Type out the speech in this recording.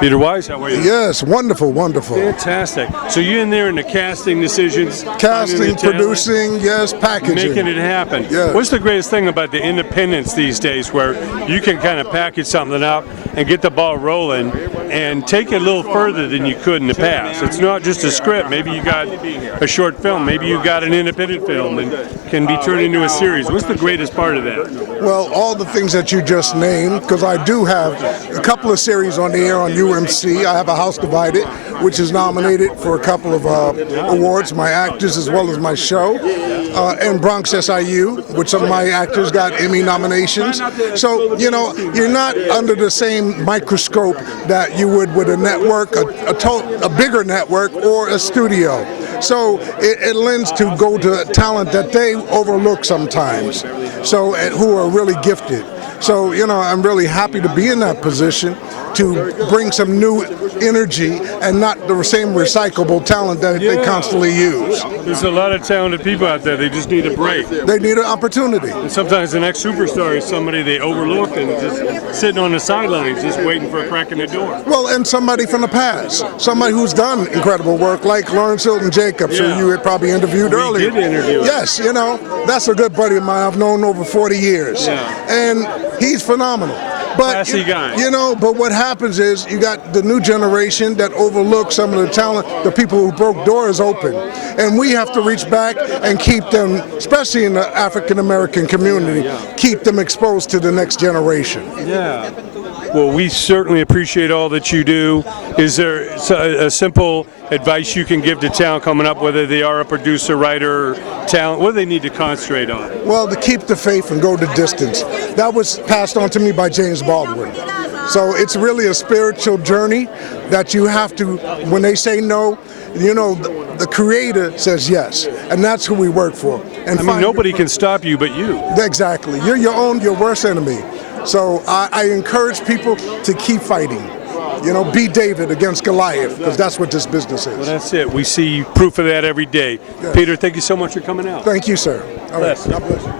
Peter Wise, how are you? Yes, wonderful, wonderful. Fantastic. So you're in there in the casting decisions, Casting, producing, yes, packaging. making it happen. Yes. What's the greatest thing about the independents these days, where you can kind of package something up and get the ball rolling and take it a little further than you could in the past? It's not just a script. Maybe you got a short film. Maybe you got an independent film and can be turned into a series. What's the greatest part of that? Well, all the things that you just named, because I do have a couple of series on the air on UMC. I have A House Divided, which is nominated for a couple of awards, my actors as well as my show. And Bronx SIU, which some of my actors got Emmy nominations. So, you know, you're not under the same microscope that you would with a network, a bigger network, or a studio. So it lends to go to talent that they overlook sometimes, so who are really gifted. So, you know, I'm really happy to be in that position to bring some new energy and not the same recyclable talent that they constantly use. There's a lot of talented people out there. They just need a break. They need an opportunity. And sometimes the next superstar is somebody they overlooked and just sitting on the sidelines, just waiting for a crack in the door. Well, and somebody from the past, somebody who's done incredible work, like Lawrence Hilton Jacobs, who you had probably interviewed earlier. Did interview him. Yes, you know, that's a good buddy of mine. I've known over 40 years, and he's phenomenal. But, classy guy. You know, but what happens is you got the new generation that overlooks some of the talent, the people who broke doors open. And we have to reach back and keep them, especially in the African American community, keep them exposed to the next generation. Yeah. Well, we certainly appreciate all that you do. Is there a simple advice you can give to talent coming up, whether they are a producer, writer, or talent? What do they need to concentrate on? Well, to keep the faith and go the distance. That was passed on to me by James Baldwin. So it's really a spiritual journey that you have to, when they say no, you know, the Creator says yes, and that's who we work for. And I mean, nobody can stop you but you. Exactly. You're your worst enemy. So I encourage people to keep fighting. You know, be David against Goliath, because that's what this business is. Well, that's it. We see proof of that every day. Yes. Peter, thank you so much for coming out. Thank you, sir. All right. Bless. God bless you.